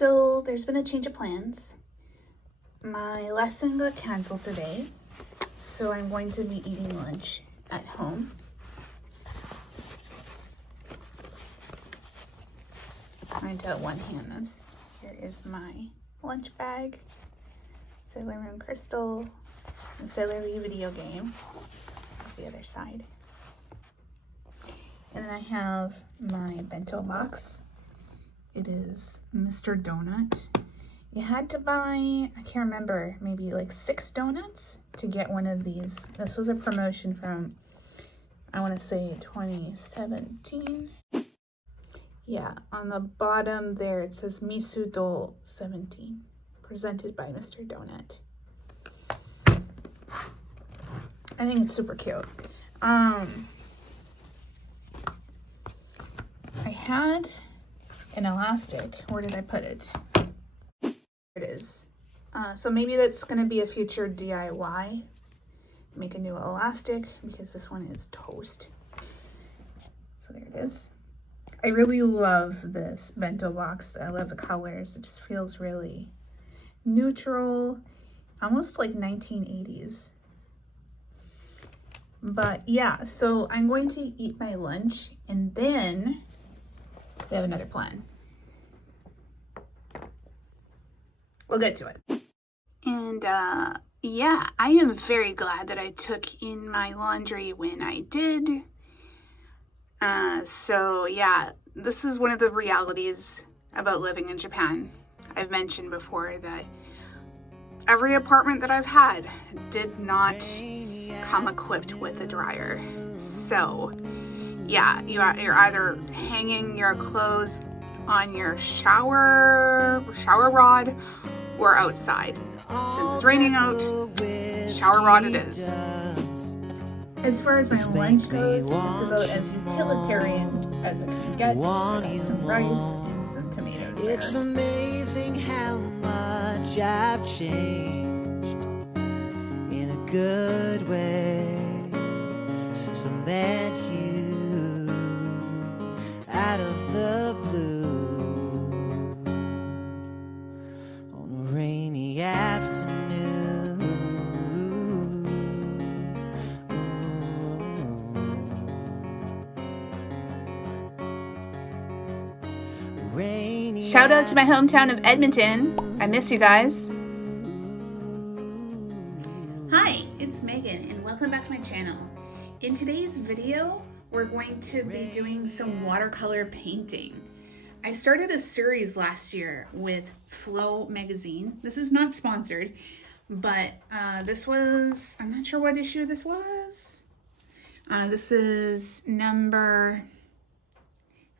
So there's been a change of plans. My lesson got canceled today, so I'm going to be eating lunch at home. I'm going to one-hand this. Here is my lunch bag, Sailor Moon crystal, the Sailor V video game. That's the other side. And then I have my bento box. It is Mr. Donut. You had to buy, I can't remember, maybe like 6 donuts to get one of these. This was a promotion from, I want to say 2017. Yeah, on the bottom there it says Misudo 17, presented by Mr. Donut. I think it's super cute. I had an elastic. Where did I put it? There it is. So maybe that's going to be a future DIY. Make a new elastic because this one is toast. So there it is. I really love this bento box. I love the colors. It just feels really neutral, almost like 1980s. But yeah, so I'm going to eat my lunch and then we have another plan. We'll get to it. And yeah, I am very glad that I took in my laundry when I did. So yeah, this is one of the realities about living in Japan. I've mentioned before that every apartment that I've had did not come equipped with a dryer. So yeah, you're either hanging your clothes on your shower rod or outside. Since it's raining out, shower rod it is. As far as my lunch goes, it's about as utilitarian as it can get. I got some rice and some tomatoes there. It's amazing how much I've changed in a good way since I met you out of the blue on a rainy afternoon. Shout out to my hometown of Edmonton. I miss you guys. Hi, it's Megan and welcome back to my channel. In today's video, we're going to be doing some watercolor painting. I started a series last year with FlowMagazine. This is not sponsored, but this was, I'm not sure what issue this was. This is number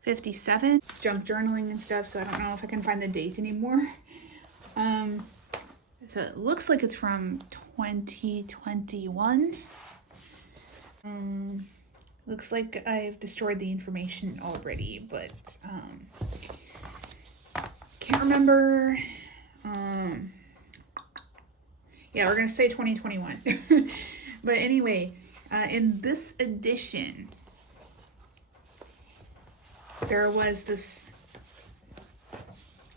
57. Junk journaling and stuff, so I don't know if I can find the date anymore. So it looks like it's from 2021. Looks like I've destroyed the information already, but can't remember. Yeah, we're gonna say 2021. But anyway, in this edition, there was this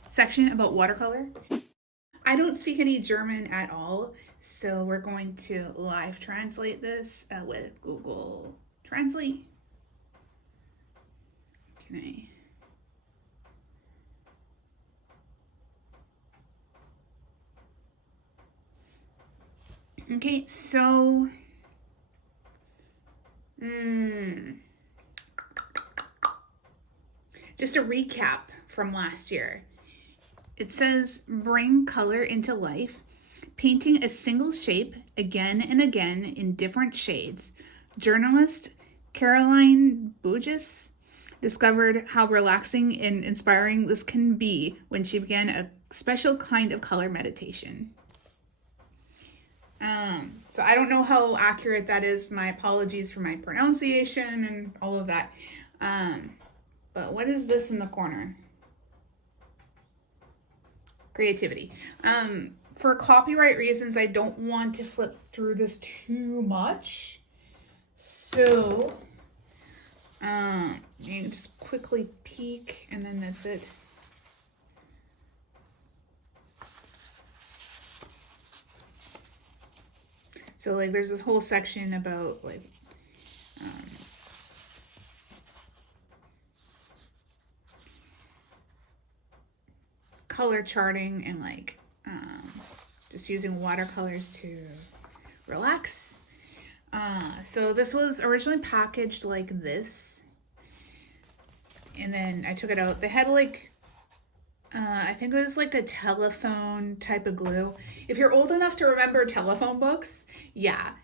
section about watercolor. I don't speak any German at all, so we're going to live translate this with Google Translate. Can I? Okay, so just a recap from last year. It says, bring color into life, painting a single shape again and again in different shades. Journalist Caroline Buijs discovered how relaxing and inspiring this can be when she began a special kind of color meditation. So I don't know how accurate that is. My apologies for my pronunciation and all of that. But what is this in the corner? Creativity. For copyright reasons, I don't want to flip through this too much. So, you can just quickly peek and then that's it. So like there's this whole section about like color charting and like just using watercolors to relax. So this was originally packaged like this, and then I took it out. They had like I think it was like a telephone type of glue. If you're old enough to remember telephone books, yeah.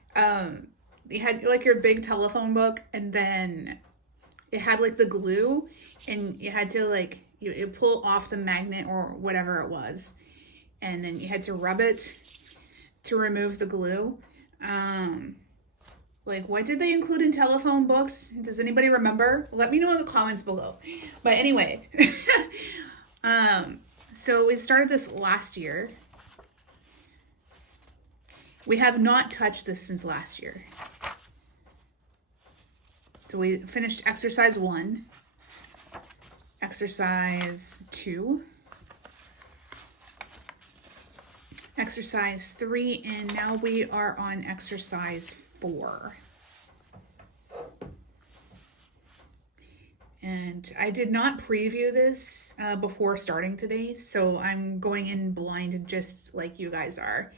You had like your big telephone book, and then it had like the glue, and you had to like, you pull off the magnet or whatever it was, and then you had to rub it to remove the glue. Like, what did they include in telephone books? Does anybody remember? Let me know in the comments below. But anyway, so we started this last year. We have not touched this since last year. So we finished exercise 1, exercise 2, exercise 3, and now we are on exercise 4. And I did not preview this before starting today, so I'm going in blind just like you guys are.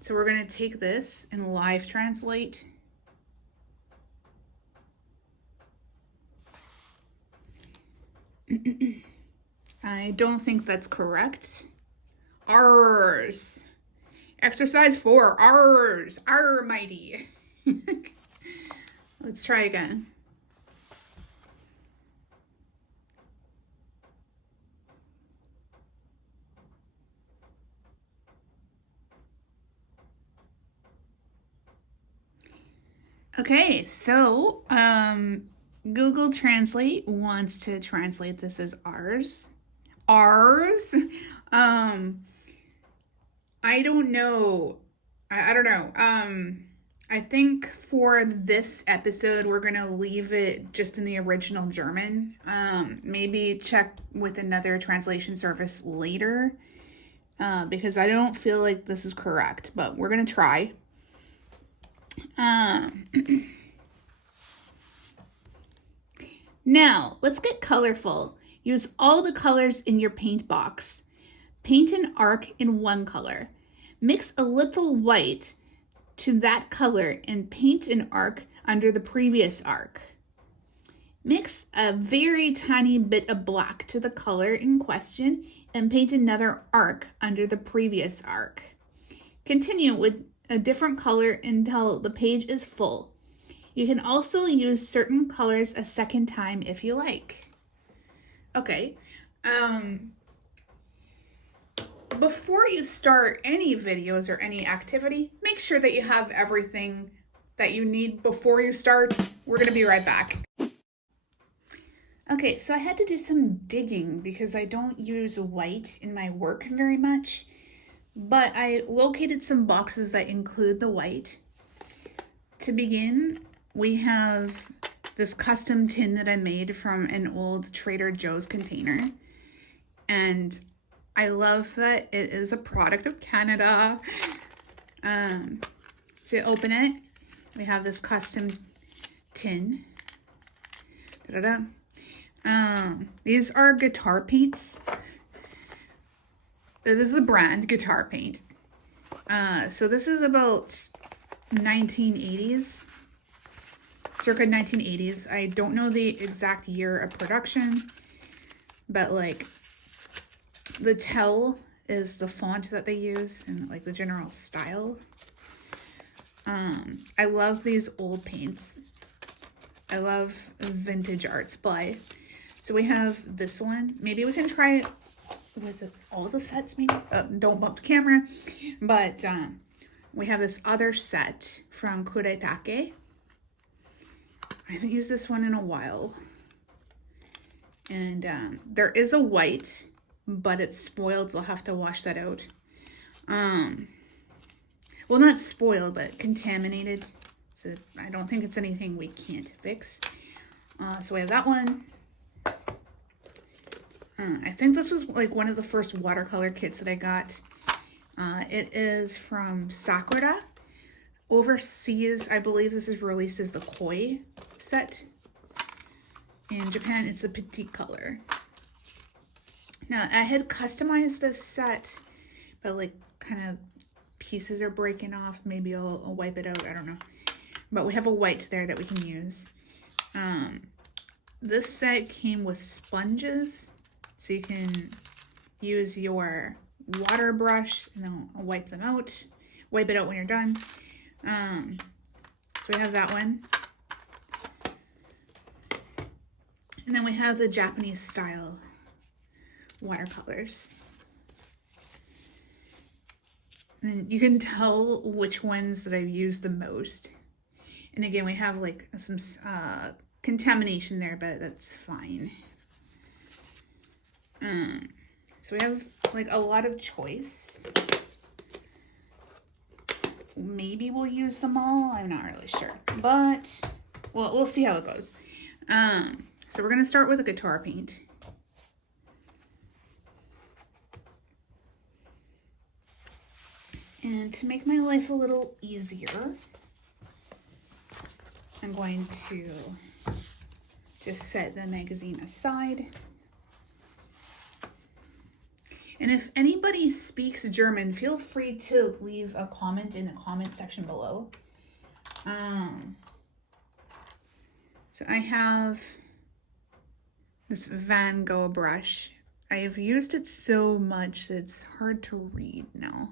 So we're going to take this and live translate. I don't think that's correct. R's. Exercise 4. R's. R mighty. Let's try again. Okay, so Google Translate wants to translate this as R's. R's? I don't know. I don't know. I think for this episode, we're going to leave it just in the original German. Maybe check with another translation service later, because I don't feel like this is correct, but we're going to try. Now, let's get colorful. Use all the colors in your paint box. Paint an arc in one color. Mix a little white to that color and paint an arc under the previous arc. Mix a very tiny bit of black to the color in question and paint another arc under the previous arc. Continue with a different color until the page is full. You can also use certain colors a second time if you like. Okay. Before you start any videos or any activity, make sure that you have everything that you need before you start. We're going to be right back. Okay, so I had to do some digging because I don't use white in my work very much, but I located some boxes that include the white. To begin, we have this custom tin that I made from an old Trader Joe's container, and I love that it is a product of Canada. To open it, we have this custom tin. These are guitar paints. This is the brand Guitar Paint. So this is about 1980s, circa 1980s. I don't know the exact year of production, but like the tell is the font that they use and like the general style. I love these old paints. I love vintage art supply. So we have this one. Maybe we can try it with all the sets, maybe. Don't bump the camera. But we have this other set from Kuretake. I haven't used this one in a while. And there is a white, but it's spoiled, so I'll have to wash that out. Well, not spoiled, but contaminated. So I don't think it's anything we can't fix. So we have that one. I think this was like one of the first watercolor kits that I got. It is from Sakura. Overseas, I believe this is released as the Koi set. In Japan, it's a petite color. Now, I had customized this set, but like kind of pieces are breaking off. Maybe I'll wipe it out, I don't know. But we have a white there that we can use. This set came with sponges, so you can use your water brush and then I'll wipe them out. Wipe it out when you're done. So we have that one. And then we have the Japanese style watercolors. And then you can tell which ones that I've used the most. And again, we have like some contamination there, but that's fine. So we have like a lot of choice. Maybe we'll use them all. I'm not really sure, but we'll see how it goes. So we're gonna start with a guitar paint. And to make my life a little easier, I'm going to just set the magazine aside. And if anybody speaks German, feel free to leave a comment in the comment section below. So I have this Van Gogh brush. I have used it so much that it's hard to read now.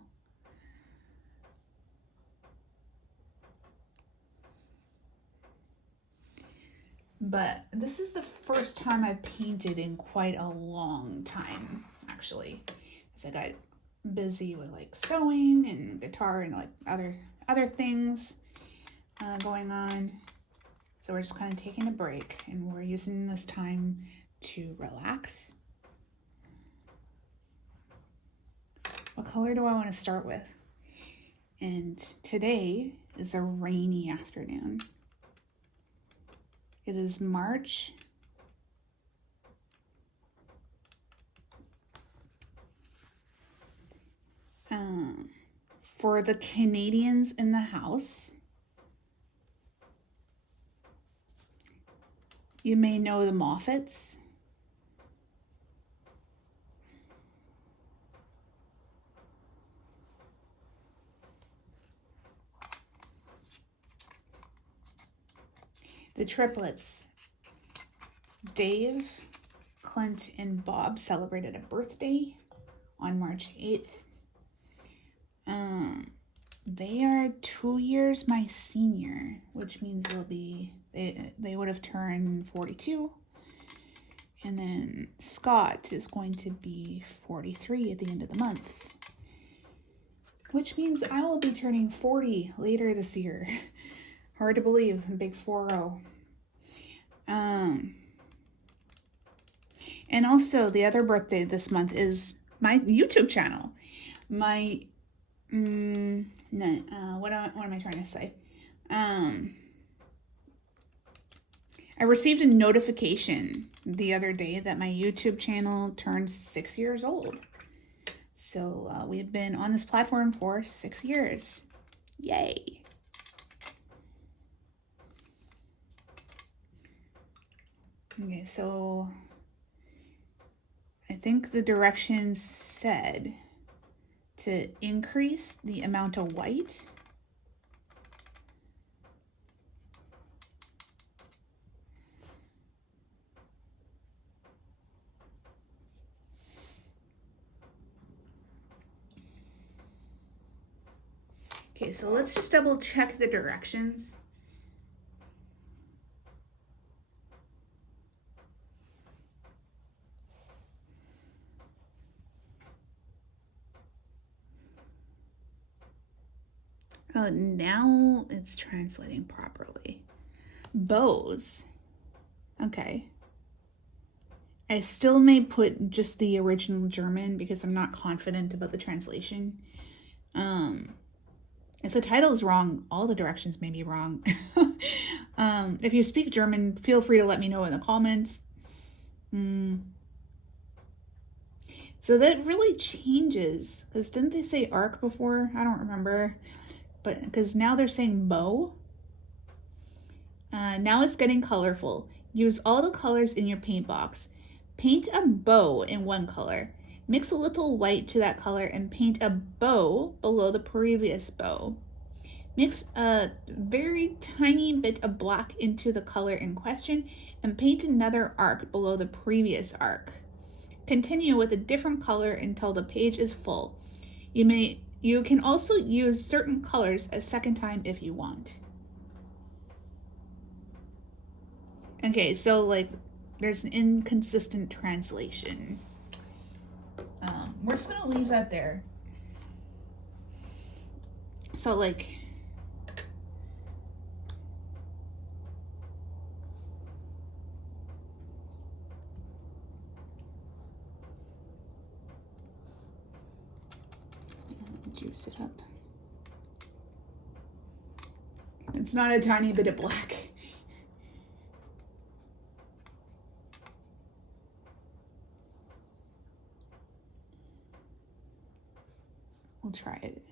But this is the first time I've painted in quite a long time, actually. Because I got busy with like sewing and guitar and like other things going on. So we're just kind of taking a break and we're using this time to relax. What color do I want to start with? And today is a rainy afternoon. It is March. For the Canadians in the house, you may know the Moffatts. The triplets, Dave, Clint, and Bob celebrated a birthday on March 8th. They are 2 years my senior, which means they would have turned 42. And then Scott is going to be 43 at the end of the month, which means I will be turning 40 later this year. Hard to believe, big 4-0. And also the other birthday this month is my YouTube channel. What am I trying to say? I received a notification the other day that my YouTube channel turned 6 years old. So we've been on this platform for 6 years. Yay. Okay, so I think the directions said to increase the amount of white. Okay, so let's just double check the directions. Oh, now it's translating properly. Bows. Okay. I still may put just the original German because I'm not confident about the translation. If the title is wrong, all the directions may be wrong. If you speak German, feel free to let me know in the comments. So that really changes, because didn't they say arc before? I don't remember, but because now they're saying bow. Now it's getting colorful. Use all the colors in your paint box. Paint a bow in one color. Mix a little white to that color and paint a bow below the previous bow. Mix a very tiny bit of black into the color in question and paint another arc below the previous arc. Continue with a different color until the page is full. You can also use certain colors a second time if you want. Okay, so like there's an inconsistent translation. We're just gonna leave that there. So like, juice it up. It's not a tiny bit of black. We'll try it.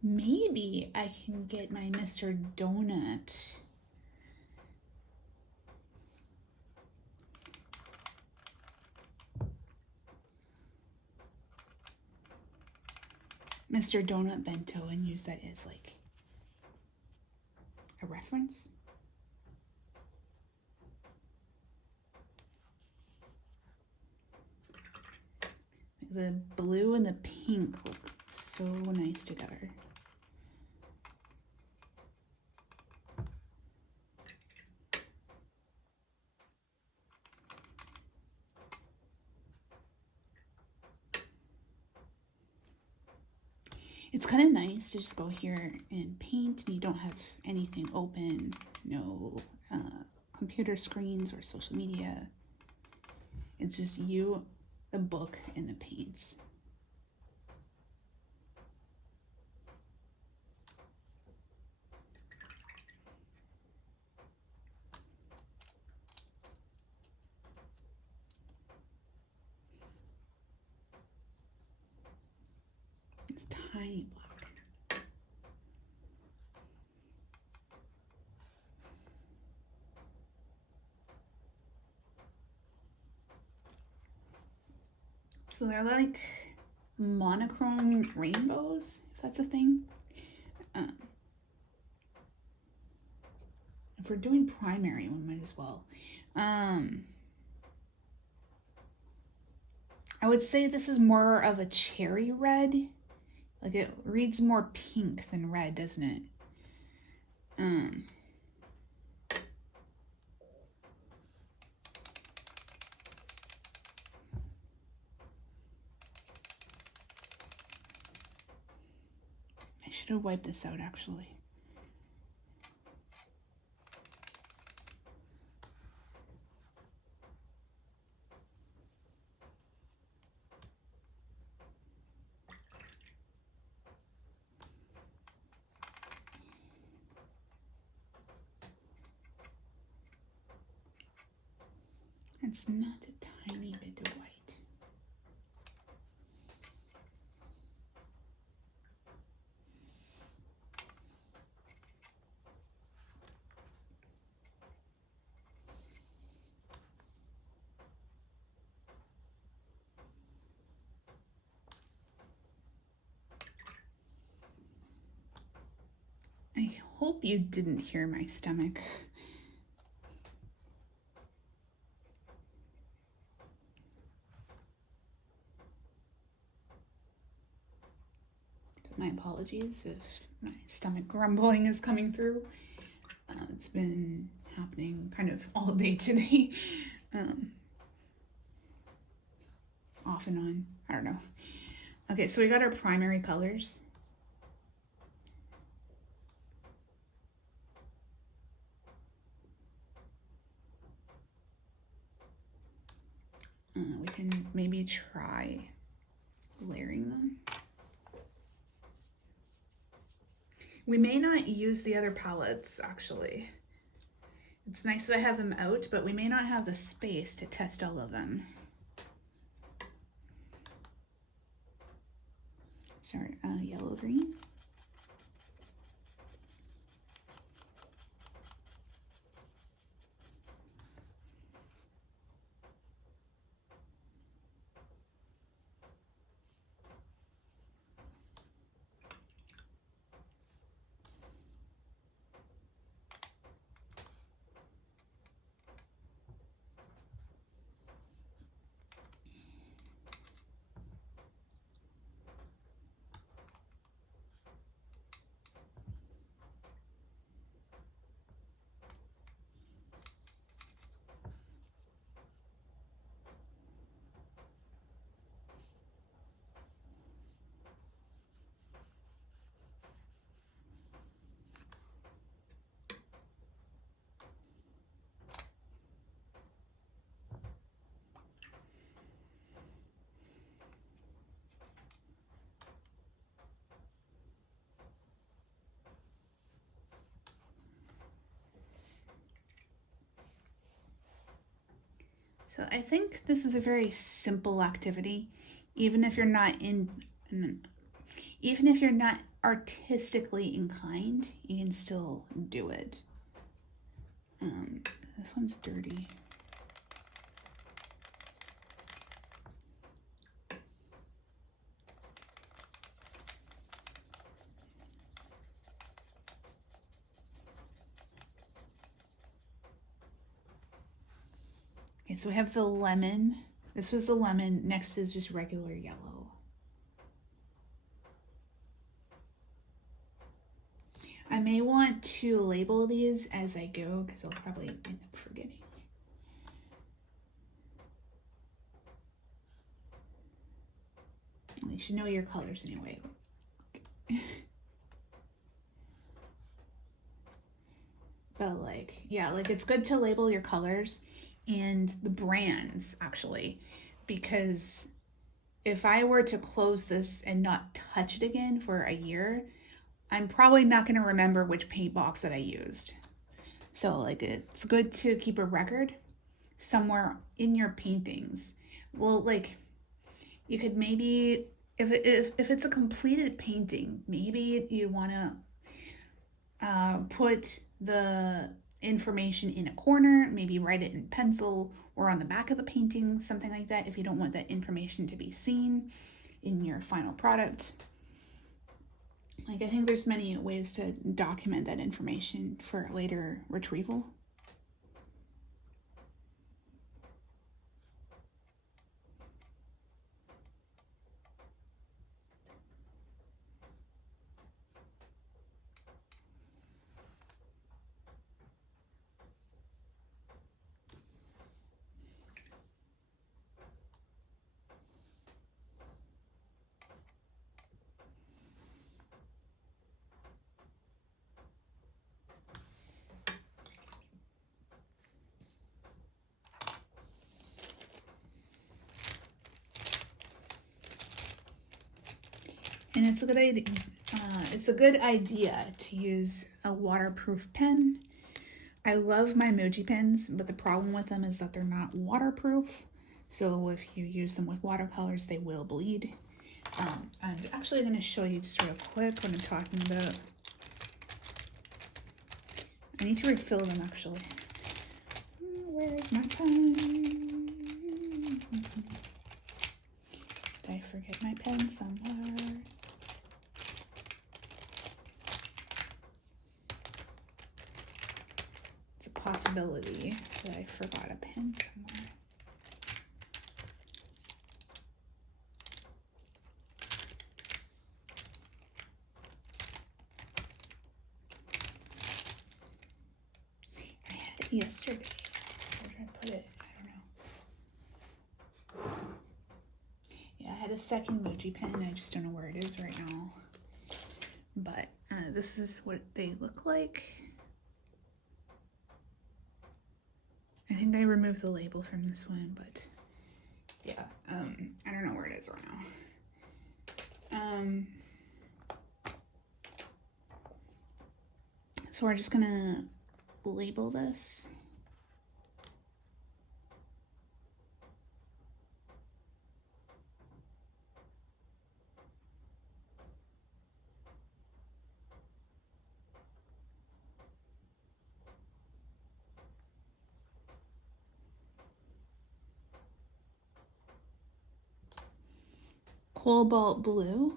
Maybe I can get my Mr. Donut. Mr. Donut Bento and use that as like a reference. The blue and the pink look so nice together. It's kind of nice to just go here and paint and you don't have anything open, no computer screens or social media. It's just you, the book, and the paints. It's tiny black. So they're like monochrome rainbows, if that's a thing. If we're doing primary, we might as well. I would say this is more of a cherry red. Like it reads more pink than red, doesn't it? I should have wiped this out actually. It's not a tiny bit of white. I hope you didn't hear my stomach. My apologies if my stomach grumbling is coming through. It's been happening kind of all day today. Off and on, I don't know. Okay, so we got our primary colors. We can maybe try layering them. We may not use the other palettes, actually. It's nice that I have them out, but we may not have the space to test all of them. Sorry, yellow, green. So I think this is a very simple activity, even if you're not artistically inclined, you can still do it. This one's dirty. Okay, so we have the lemon. This was the lemon. Next is just regular yellow. I may want to label these as I go because I'll probably end up forgetting. You should know your colors anyway. But like, yeah, like it's good to label your colors and the brands actually, because if I were to close this and not touch it again for a year, I'm probably not going to remember which paint box that I used. So like it's good to keep a record somewhere in your paintings. Well, like you could maybe, if it's a completed painting, maybe you want to put the information in a corner, maybe write it in pencil or on the back of the painting, something like that, if you don't want that information to be seen in your final product. Like, I think there's many ways to document that information for later retrieval. And it's a good idea. To use a waterproof pen. I love my emoji pens, but the problem with them is that they're not waterproof. So if you use them with watercolors, they will bleed. I'm actually going to show you just real quick what I'm talking about. I need to refill them actually. Where's my pen? Did I forget my pen somewhere? Possibility that I forgot a pen somewhere. I had it yesterday. Where did I put it? I don't know. Yeah, I had a second emoji pen. I just don't know where it is right now. But this is what they look like. I think I removed the label from this one, but yeah, I don't know where it is right now. So we're just gonna label this. cobalt blue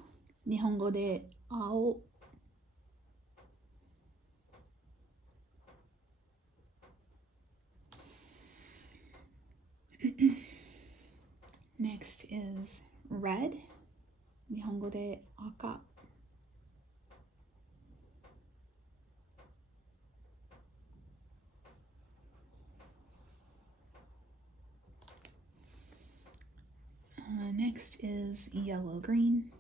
日本語で青 Next is red 日本語で赤 Next is yellow green.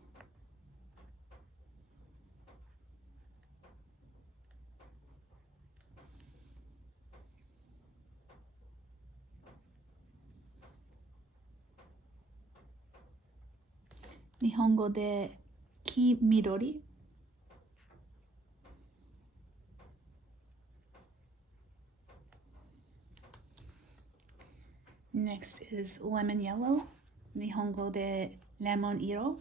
Nihongo de ki midori. Next is lemon yellow. Nihongo de lemon iro.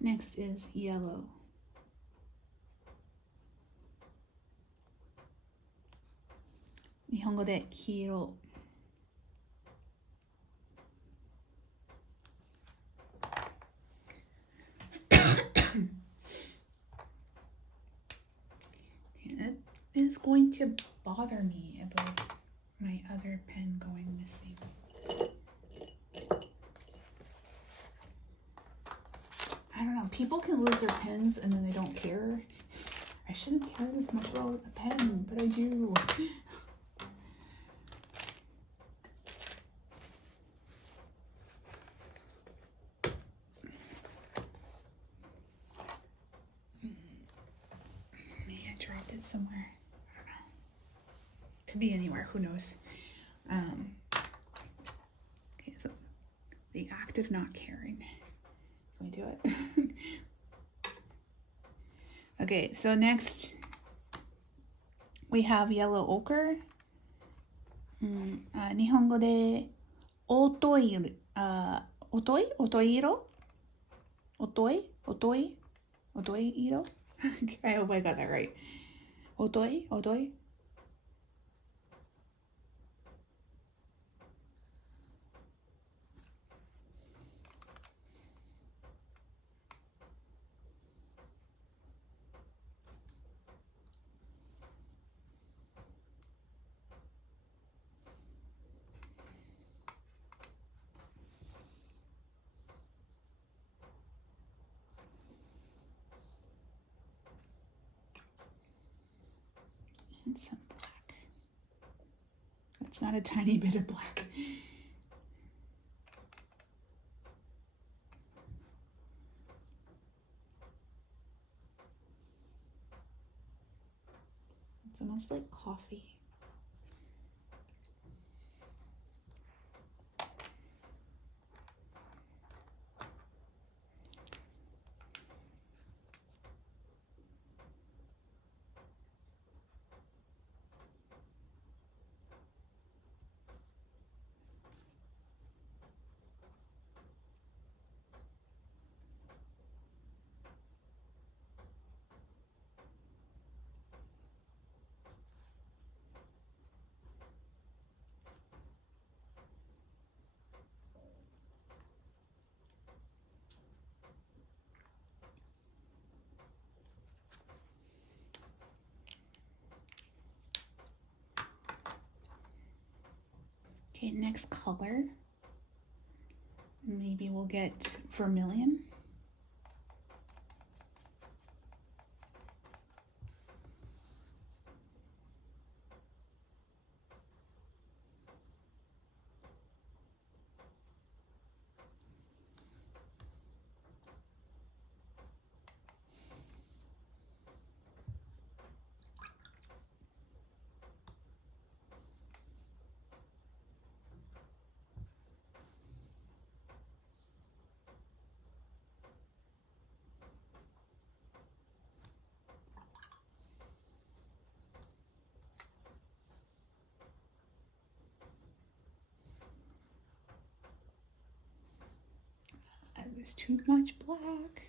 Next is yellow. Nihongo de kiro. That is going to bother me about my other pen going missing. I don't know, people can lose their pens and then they don't care. I shouldn't care this much about a pen, but I do. Maybe I dropped it somewhere. I don't know. Could be anywhere, who knows. Okay, so the act of not caring. Can we do it? Okay, so next we have yellow ochre. 日本語で音色、音色I hope I got that right. 音い and some black. That's not a tiny bit of black. It's almost like coffee. Okay, next color. Maybe we'll get vermilion. was too much black.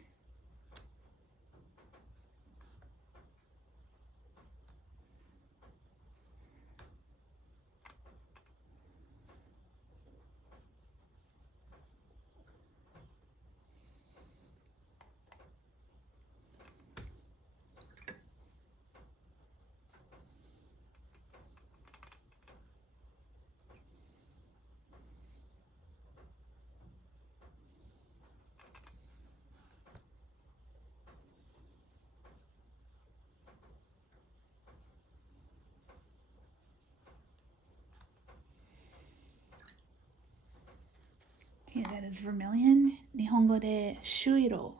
Okay, that is vermilion. Nihongo de shuiro.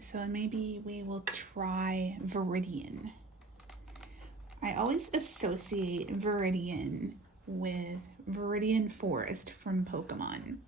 So maybe we will try Viridian. I always associate Viridian with Viridian Forest from Pokemon.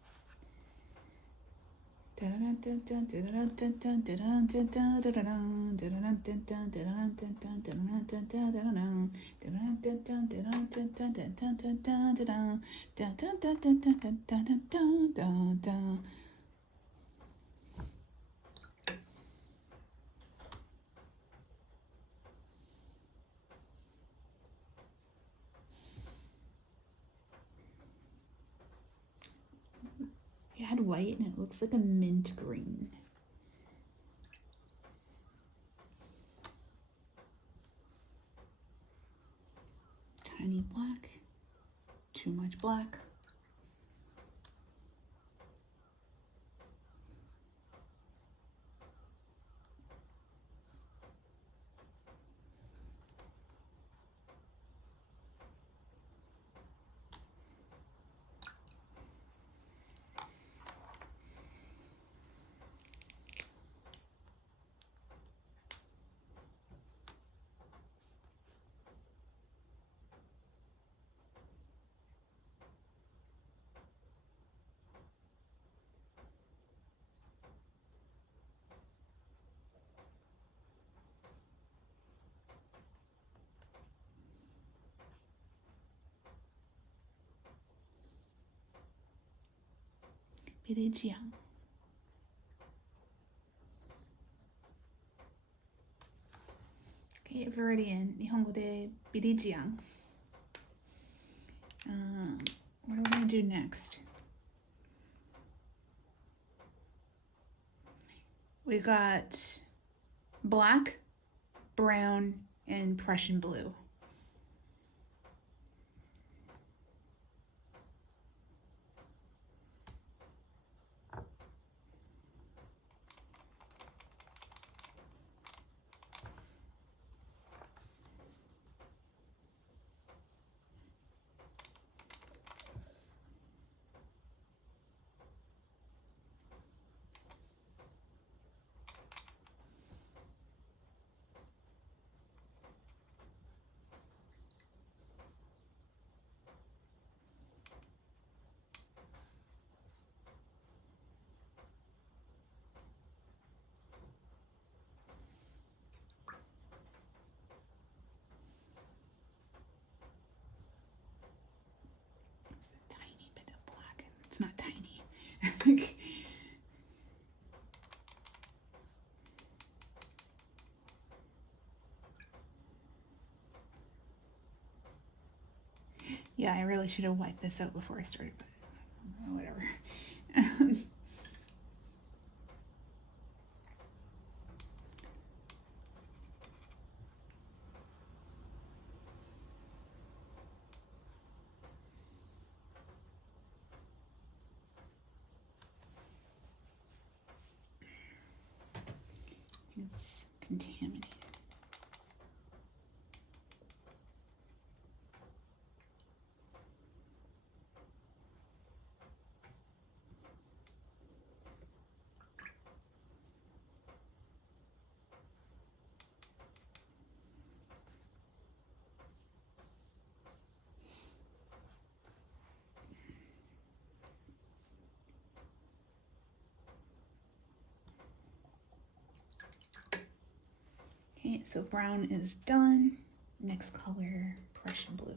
It had white and it looks like a mint green. Tiny black, too much black. Biridian. Okay, Viridian. Nihongo de Biridian. What are we going to do next? We got black, brown, and Prussian blue. It's not tiny. Yeah, I really should have wiped this out before I started, but whatever. It's contaminated. Okay, so brown is done. Next color, Prussian blue.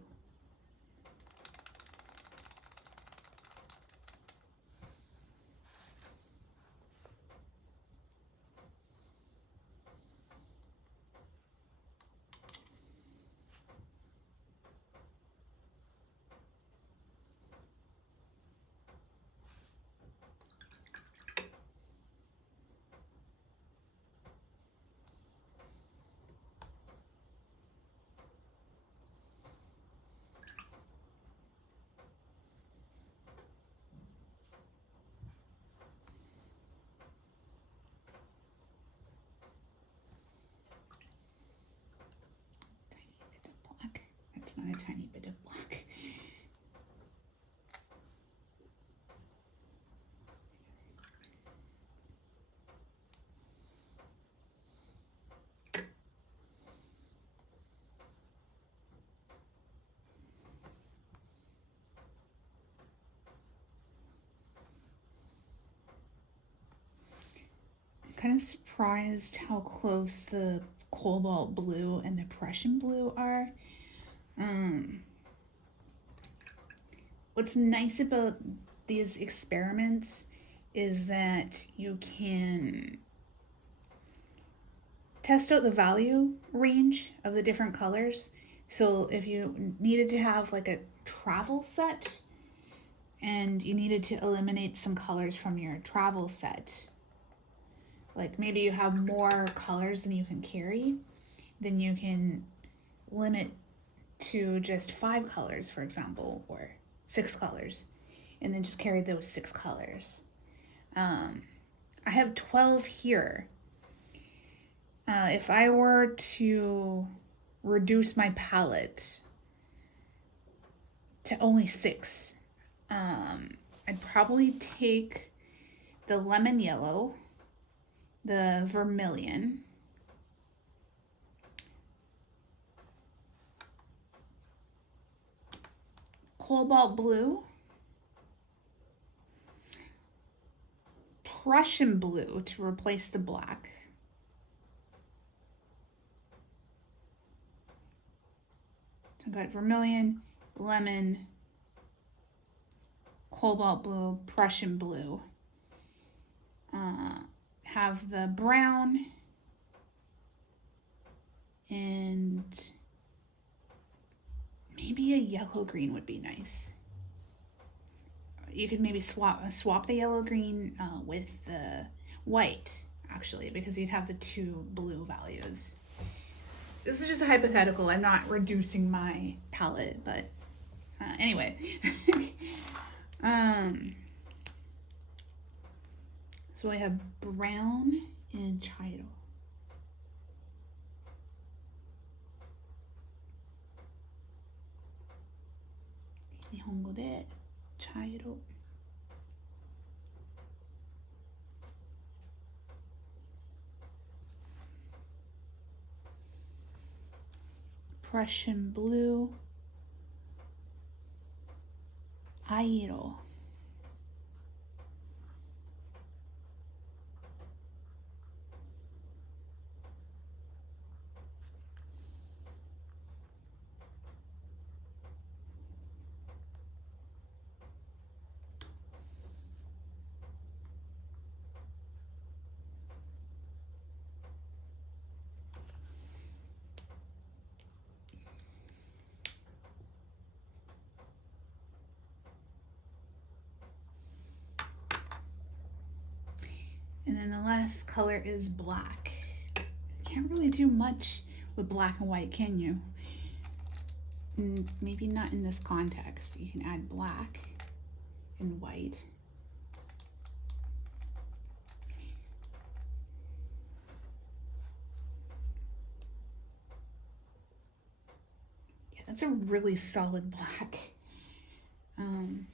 It's not a tiny bit of black. I'm kind of surprised how close the cobalt blue and the Prussian blue are. What's nice about these experiments is that you can test out the value range of the different colors. So if you needed to have like a travel set and you needed to eliminate some colors from your travel set, like maybe you have more colors than you can carry, then you can limit to just 5 colors, for example, or 6 colors, and then just carry those 6 colors. I have 12 here. If I were to reduce my palette to only 6, I'd probably take the lemon yellow, the vermilion, cobalt blue, Prussian blue to replace the black, so I've got vermilion, lemon, cobalt blue, Prussian blue. Have the brown and maybe a yellow green would be nice. You could maybe swap the yellow green with the white, actually, because you'd have the 2 blue values. This is just a hypothetical. I'm not reducing my palette, but anyway. So I have brown and Cited. Nihongo de Cited. Prussian blue. Airo. And then the last color is black. Can't really do much with black and white, can you? Maybe not in this context. You can add black and white. That's a really solid black. I don't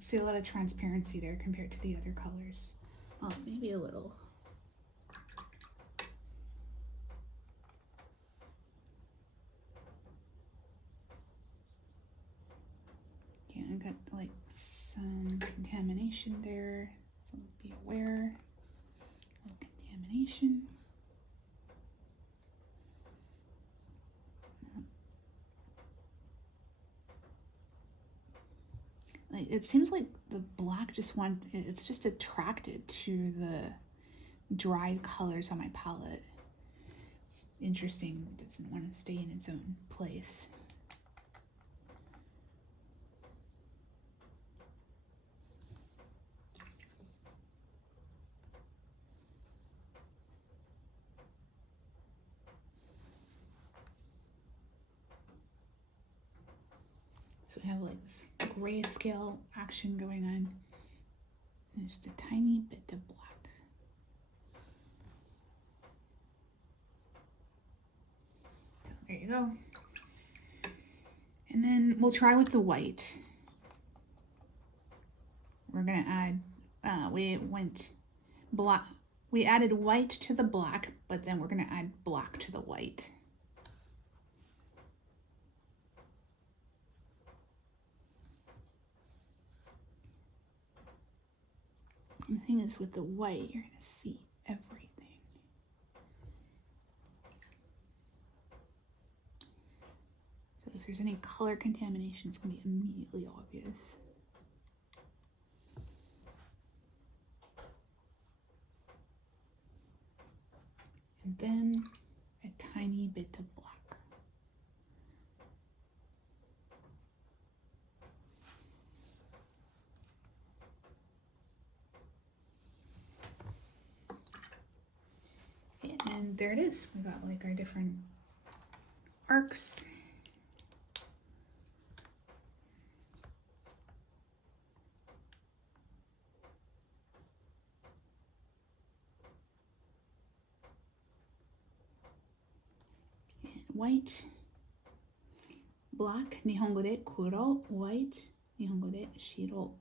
see a lot of transparency there compared to the other colors. Oh, maybe a little. Yeah, I got like some contamination there, so be aware. A little contamination. Like, it seems like the black it's just attracted to the dried colors on my palette. It's interesting, it doesn't want to stay in its own place. So we have like this grayscale action going on. And just a tiny bit of black. So there you go. And then we'll try with the white. We're gonna add, we added white to the black, but then we're gonna add black to the white. And the thing is, with the white, you're gonna see everything. So if there's any color contamination, it's gonna be immediately obvious. And then a tiny bit of black. And there it is. We got like our different arcs. And white, black, Nihongo de kuro, white, Nihongo de shiro.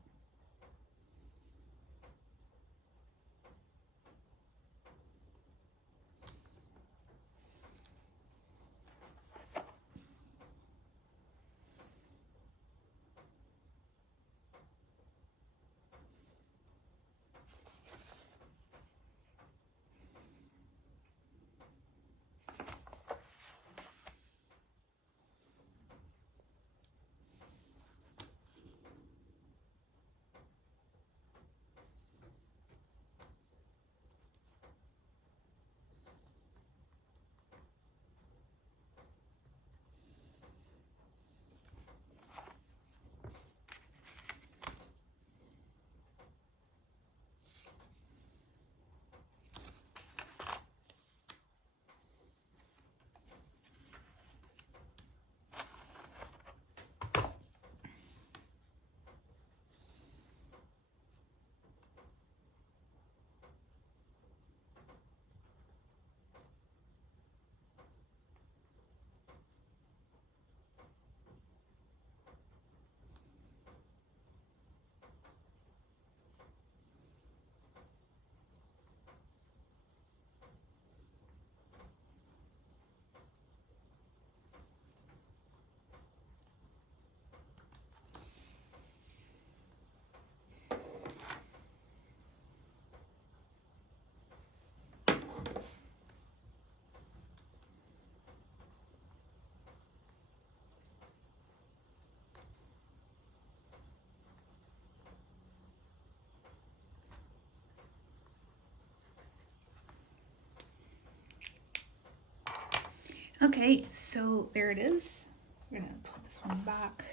Okay, so there it is. We're gonna put this one back.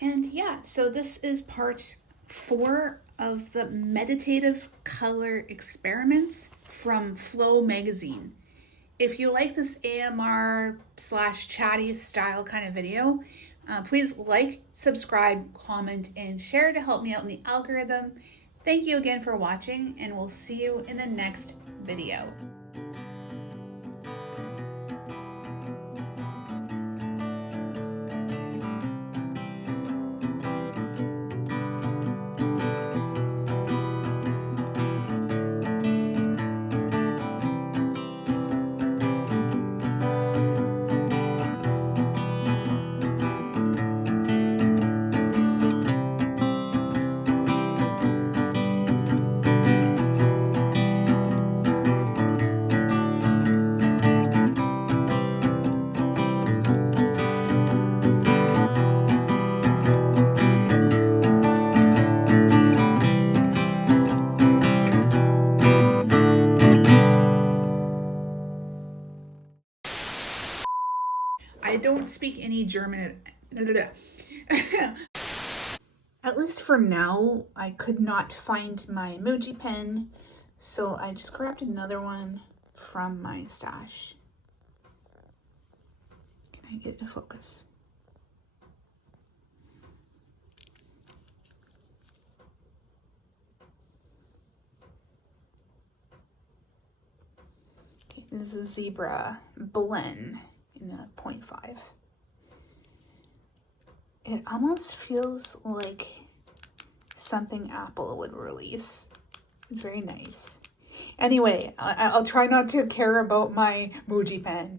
And yeah, so this is part 4 of the meditative color experiments from FlowMagazine. If you like this AMR / chatty style kind of video, please like, subscribe, comment, and share to help me out in the algorithm. Thank you again for watching, and we'll see you in the next video. I don't speak any German. At least for now, I could not find my emoji pen, so I just grabbed another one from my stash. Can I get it to focus? Okay, this is a zebra blend in a 0.5. It almost feels like something Apple would release. It's very nice. Anyway, I'll try not to care about my emoji pen.